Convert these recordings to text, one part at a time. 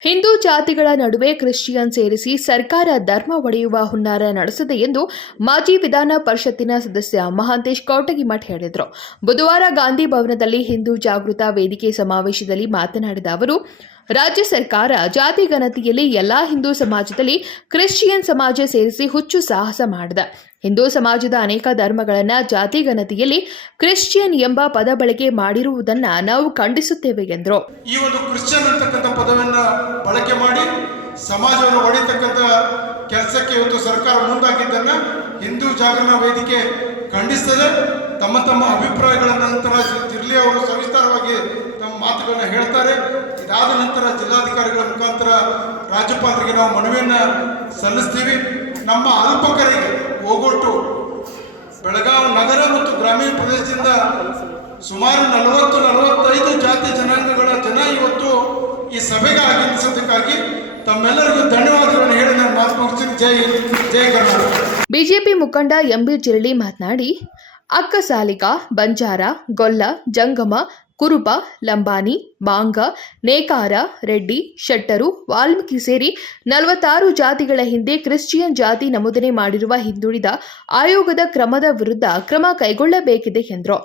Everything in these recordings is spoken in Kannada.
ಹಿಂದೂ ಜಾತಿಗಳ ನಡುವೆ ಕ್ರಿಶ್ಚಿಯನ್ ಸೇರಿಸಿ ಸರ್ಕಾರ ಧರ್ಮ ಒಡೆಯುವ ಹುನ್ನಾರ ನಡೆಸಿದೆ ಎಂದು ಮಾಜಿ ವಿಧಾನ ಪರಿಷತ್ತಿನ ಸದಸ್ಯ ಮಹಾಂತೇಶ್ ಕೌಟಗಿಮಠ್ ಹೇಳಿದರು. ಬುಧವಾರ ಗಾಂಧಿ ಭವನದಲ್ಲಿ ಹಿಂದೂ ಜಾಗೃತ ವೇದಿಕೆ ಸಮಾವೇಶದಲ್ಲಿ ಮಾತನಾಡಿದ ಅವರು, ರಾಜ್ಯ ಸರ್ಕಾರ ಜಾತಿ ಗಣತಿಯಲ್ಲಿ ಎಲ್ಲಾ ಹಿಂದೂ ಸಮಾಜದಲ್ಲಿ ಕ್ರಿಶ್ಚಿಯನ್ ಸಮಾಜ ಸೇರಿಸಿ ಹುಚ್ಚು ಸಾಹಸ ಮಾಡಿದೆ. ಹಿಂದೂ ಸಮಾಜದ ಅನೇಕ ಧರ್ಮಗಳನ್ನು ಜಾತಿ ಗಣತಿಯಲ್ಲಿ ಕ್ರಿಶ್ಚಿಯನ್ ಎಂಬ ಪದ ಬಳಕೆ ಮಾಡಿರುವುದನ್ನ ನಾವು ಖಂಡಿಸುತ್ತೇವೆ ಎಂದರು. ಸಮಾಜವನ್ನು ಹೊಡಿತಕ್ಕಂಥ ಕೆಲಸಕ್ಕೆ ಇವತ್ತು ಸರ್ಕಾರ ಮುಂದಾಗಿದ್ದನ್ನು ಹಿಂದೂ ಜಾಗರಣ ವೇದಿಕೆ ಖಂಡಿಸ್ತದೆ. ತಮ್ಮ ತಮ್ಮ ಅಭಿಪ್ರಾಯಗಳ ನಂತರ ತಿರ್ಲಿ ಅವರು ಸವಿಸ್ತಾರವಾಗಿ ತಮ್ಮ ಮಾತುಗಳನ್ನು ಹೇಳ್ತಾರೆ. ಇದಾದ ನಂತರ ಜಿಲ್ಲಾಧಿಕಾರಿಗಳ ಮುಖಾಂತರ ರಾಜ್ಯಪಾಲರಿಗೆ ನಾವು ಮನವಿಯನ್ನು ಸಲ್ಲಿಸ್ತೀವಿ. ನಮ್ಮ ಅಲ್ಪಕರಿಗೆ ಹೋಗೊಟ್ಟು ಬೆಳಗಾವಿ ನಗರ ಮತ್ತು ಗ್ರಾಮೀಣ ಪ್ರದೇಶದಿಂದ ಸುಮಾರು ನಲವತ್ತು ನಲವತ್ತೈದು ಜಾತಿ ಜನಾಂಗಗಳ ಜನ ಇವತ್ತು ಈ ಸಭೆಗೆ ಆಗಮಿಸೋದಕ್ಕಾಗಿ ತಮ್ಮೆಲ್ಲರಿಗೂ ಧನ್ಯವಾದಗಳನ್ನು ಹೇಳಿ ನಾನು ಮಾತು ಮುಗಿಸ್ತೀನಿ ಜೈ ಜೈ ಕರ್ನಾಟಕ. ಬಿಜೆಪಿ ಮುಖಂಡ ಎಂಬಿ ಜಿರಳಿ ಮಾತನಾಡಿ ಅಕ್ಕಸಾಲಿಗ ಬಂಜಾರ, ಗೊಲ್ಲ, ಜಂಗಮ, ಕುರುಬ ಲಂಬಾನಿ ಮಾಂಗ, ನೇಕಾರ, ರೆಡ್ಡಿ, ಶೆಟ್ಟರು, ವಾಲ್ಮೀಕಿ ಸೇರಿ ನಲವತ್ತಾರು ಜಾತಿಗಳ ಹಿಂದೆ ಕ್ರಿಶ್ಚಿಯನ್ ಜಾತಿ ನಮೂದನೆ ಮಾಡಿರುವ ಹಿಂದುಳಿದ ಆಯೋಗದ ಕ್ರಮದ ವಿರುದ್ಧ ಕ್ರಮ ಕೈಗೊಳ್ಳಬೇಕಿದೆ ಎಂದರು.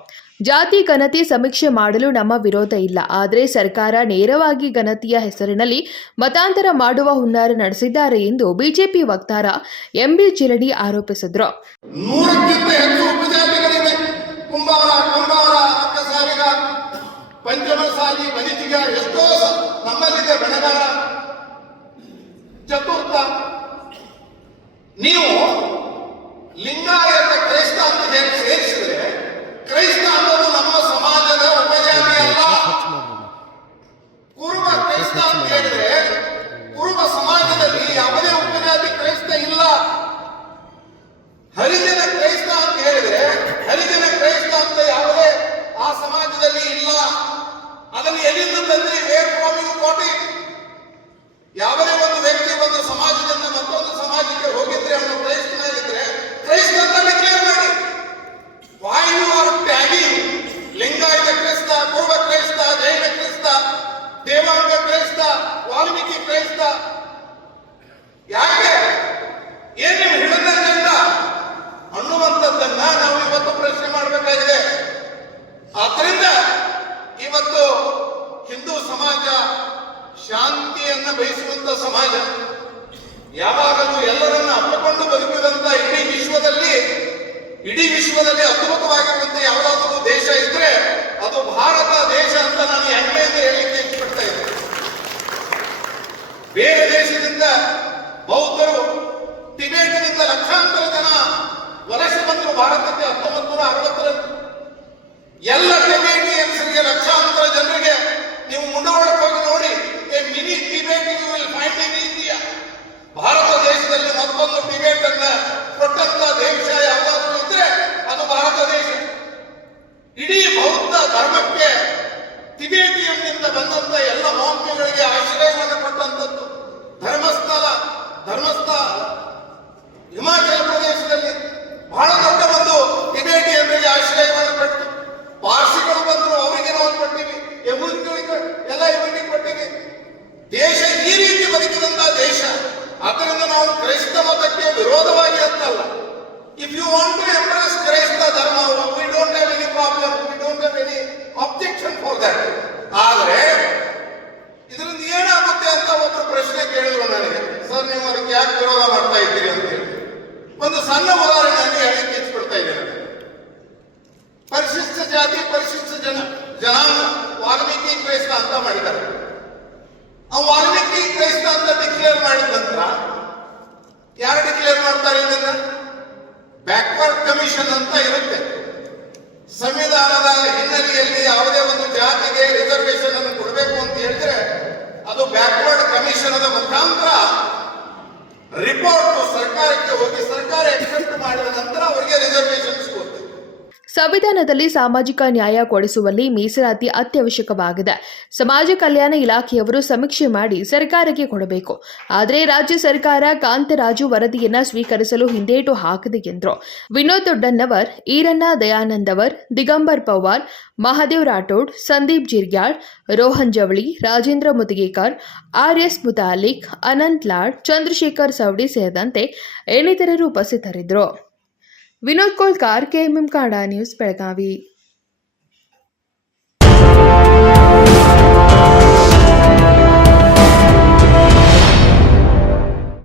ಜಾತಿ ಗಣತಿ ಸಮೀಕ್ಷೆ ಮಾಡಲು ನಮ್ಮ ವಿರೋಧ ಇಲ್ಲ. ಆದರೆ ಸರ್ಕಾರ ನೇರವಾಗಿ ಗಣತಿಯ ಹೆಸರಿನಲ್ಲಿ ಮತಾಂತರ ಮಾಡುವ ಹುನ್ನಾರ ನಡೆಸಿದ್ದಾರೆ ಎಂದು ಬಿಜೆಪಿ ವಕ್ತಾರ ಎಂಬಿ ಚಿರಣಿ ಆರೋಪಿಸಿದರು. ಚತುರ್ಥ, ನೀವು ಲಿಂಗಾಯತ ಕ್ರೈಸ್ತ ಅಂತ ಹೇಳಿ ಅಂತ ಹೇಳಿದ್ರೆ ಕುರುಬ ಸಮಾಜದಲ್ಲಿ ಯಾವುದೇ ಉಪಜಾತಿ ಕ್ರೈಸ್ತ ಇಲ್ಲ. ಹರಿಜನ ಕ್ರೈಸ್ತ ಅಂತ ಹೇಳಿದ್ರೆ ಹರಿಜನ ಕ್ರೈಸ್ತ ಅಂತ ಯಾವುದೇ ಆ ಸಮಾಜದಲ್ಲಿ ಇಲ್ಲ. ಅದನ್ನು ಎಲ್ಲಿಂದ ತಂದ್ರಿ? ವೇರ್ ಫ್ರಮ್ ಕೋಟಿ ಯಾವುದೇ ಒಂದು ವ್ಯಕ್ತಿ ಒಂದು ಸಮಾಜದಿಂದ ಮತ್ತೊಂದು ಸಮಾಜಕ್ಕೆ ಹೋಗಿದ್ರೆ ಅವನು ಕ್ರೈಸ್ತನಾಗಿದ್ರೆ ಕ್ರೈಸ್ತ ಅಂತ ಡಿಕ್ಲೇರ್ ಮಾಡಿ why you are tagging Lingayat ಕ್ರೈಸ್ತ ಕುರುಬ ಕ್ರೈಸ್ತ ಜೈನ ಕ್ರೈಸ್ತ ದೇವಾಂಗ ಕ್ರೈಸ್ತ ವಾಲ್ಮೀಕಿ ಕ್ರೈಸ್ತ. ಯಾಕೆ? ಏನ್ ನೀವು ಹಿಡಿದ ಅನ್ನುವಂಥದ್ದನ್ನ ನಾವು ಇವತ್ತು ಪ್ರಶ್ನೆ ಮಾಡಬೇಕಾಗಿದೆ. ಆದ್ರಿಂದ ಇವತ್ತು ಹಿಂದೂ ಸಮಾಜ ಶಾಂತಿಯನ್ನು ಬಯಸುವಂತ ಸಮಾಜ, ಯಾವಾಗಲೂ ಎಲ್ಲರನ್ನ ಅಪ್ಪಿಕೊಂಡು ಬದುಕಿದಂತ ಇಡೀ ವಿಶ್ವದಲ್ಲಿ ಇಡೀ ವಿಶ್ವದಲ್ಲಿ ಅದ್ಭುತವಾಗಿರುವಂತ ಯಾವುದಾದ್ರೂ ದೇಶ ಇದ್ರೆ ಅದು ಭಾರತ ದೇಶ ಅಂತ ನಾನು ಹೆಮ್ಮೆಯಿಂದ ಹೇಳಿಕ್ಕೆ ಇಷ್ಟಪಡ್ತಾ ಇದ್ದೇನೆ. ದೇಶದಿಂದ ಬೌದ್ಧರು ಟಿಬೇಟ್ನಿಂದ ಲಕ್ಷಾಂತರ ಜನ ವಲಸೆ ಬಂದರು ಭಾರತಕ್ಕೆ ಹತ್ತೊಂಬತ್ತು ನೂರ ಅರವತ್ತರಲ್ಲಿ. ಎಲ್ಲ ಟಿಬೇಟಿಯನ್ಸ್ಗೆ ಲಕ್ಷಾಂತರ ಜನರಿಗೆ ನೀವು ಮುಂಡಗೊಳಕ್ಕೆ ಹೋಗಿ ನೋಡಿ a mini Tibet finding India Bharat ದೇಶದಲ್ಲಿ ಮತ್ತೊಂದು ಟಿಬೇಟ್ ಅನ್ನ ಕೊಟ್ಟಂತ ದೇಶ ಯಾವುದಾದ್ರೂ ಇದ್ರೆ ಅದು ಭಾರತ ದೇಶ ಇಡೀ ಬೌದ್ಧ ಧರ್ಮಕ್ಕೆ ತಿಬೇಟಿಯನ್ನಿಂದ ಬಂದಂತ ಎಲ್ಲ ಮೌಲ್ಯಗಳಿಗೆ ಆಶ್ರಯವನ್ನು ಕೊಟ್ಟಂತದ್ದು ಧರ್ಮಸ್ಥಳ ಧರ್ಮಸ್ಥಳ ಹಿಮಾಚಲ ಪ್ರದೇಶದಲ್ಲಿ ಬಹಳ ದೊಡ್ಡ ಒಂದು ತಿಬೇಟಿಯನ್ರಿಗೆ ಆಶ್ರಯವನ್ನು ಕೊಟ್ಟು ಪಾರ್ಸಿಗಳು ಬಂದರು ಅವರಿಗೆ ನಾವು ಕೊಟ್ಟಿವಿ ಯಹೂದಿಗಳಿಗೆ ಎಲ್ಲ ಇವರಿಗೆ ಕೊಟ್ಟಿವಿ ದೇಶ ಈ ರೀತಿ ಬದುಕಿದಂತ ದೇಶ ಆದ್ದರಿಂದ ನಾವು ಕ್ರೈಸ್ತ ಮತಕ್ಕೆ ಅಂತಲ್ಲ if you want to embrace ಕ್ರೈಸ್ತ ಧರ್ಮ we don't have any problem we don't have any objection for that ಆದರೆ ಇದರಿಂದ ಏನಾಗುತ್ತೆ ಅಂತ ಒಬ್ಬರು ಪ್ರಶ್ನೆ ಕೇಳಿದ್ರು ನನಗೆ. ಸರ್, ನೀವು ಅದಕ್ಕೆ ಯಾಕೆ ವಿರೋಧ ಮಾಡ್ತಾ ಇದ್ದೀರಿ ಅಂತ ಒಂದು ಸಣ್ಣ ಉದಾಹರಣೆಯಲ್ಲಿ ಹೇಳಲಿಕ್ಕೆ ಬಿಡ್ತಾ ಇದ್ದೇನೆ. ಪರಿಶಿಷ್ಟ ಜಾತಿ, ಪರಿಶಿಷ್ಟ ಜನ ಜನಾಂಗ ವಾಲ್ಮೀಕಿ ಕ್ರೈಸ್ತ ಅಂತ ಮಾಡಿದ್ದಾರೆ. ಆ ವಾಲ್ಮೀಕಿ ಕ್ರೈಸ್ತ ಅಂತ ಡಿಕ್ಲೇರ್ ಮಾಡಿದ ನಂತರ ಬ್ಯಾಕ್ವರ್ಡ್ ಕಮಿಷನ್ ಅಂತ ಇರುತ್ತೆ. ಸಂವಿಧಾನದ ಹಿನ್ನೆಲೆಯಲ್ಲಿ ಯಾವುದೇ ಒಂದು ಜಾತಿಗೆ ರಿಸರ್ವೇಶನ್ ಅನ್ನು ಕೊಡಬೇಕು ಅಂತ ಹೇಳಿದ್ರೆ ಅದು ಬ್ಯಾಕ್ವರ್ಡ್ ಕಮಿಷನದ ಮುಖಾಂತರ ರಿಪೋರ್ಟ್ ಸರ್ಕಾರಕ್ಕೆ ಹೋಗಿ ಸರ್ಕಾರ ಎಕ್ಸೆಪ್ಟ್ ಮಾಡಿದ ನಂತರ ಅವರಿಗೆ ರಿಸರ್ವೇಶನ್ ಸಿಗುತ್ತೆ. ಸಂವಿಧಾನದಲ್ಲಿ ಸಾಮಾಜಿಕ ನ್ಯಾಯ ಕೊಡಿಸುವಲ್ಲಿ ಮೀಸಲಾತಿ ಅತ್ಯವಶ್ಯಕವಾಗಿದೆ. ಸಮಾಜ ಕಲ್ಯಾಣ ಇಲಾಖೆಯವರು ಸಮೀಕ್ಷೆ ಮಾಡಿ ಸರ್ಕಾರಕ್ಕೆ ಕೊಡಬೇಕು. ಆದರೆ ರಾಜ್ಯ ಸರ್ಕಾರ ಕಾಂತರಾಜು ವರದಿಯನ್ನು ಸ್ವೀಕರಿಸಲು ಹಿಂದೇಟು ಹಾಕಿದೆ ಎಂದರು. ವಿನೋದ್ ದೊಡ್ಡನ್ನವರ್ ಈರಣ್ಣ ದಯಾನಂದವರ್, ದಿಗಂಬರ್ ಪವಾರ್, ಮಹಾದೇವ್ ರಾಠೋಡ್, ಸಂದೀಪ್ ಜಿರ್ಗ್ಯಾಳ್, ರೋಹನ್ ಜವಳಿ, ರಾಜೇಂದ್ರ ಮುದಗೇಕರ್ ಆರ್ ಎಸ್ ಮುತಾಲಿಕ್, ಅನಂತ್ ಲಾಡ್, ಚಂದ್ರಶೇಖರ್ ಸವಡಿ ಸೇರಿದಂತೆ ಇನ್ನಿತರರು ಉಪಸ್ಥಿತರಿದ್ದರು. ವಿನೋದ್ ಕೋಲ್ಕಾರ್ ಕೆಎಂಎಂ ಕಾಡ ನ್ಯೂಸ್ ಬೆಳಗಾವಿ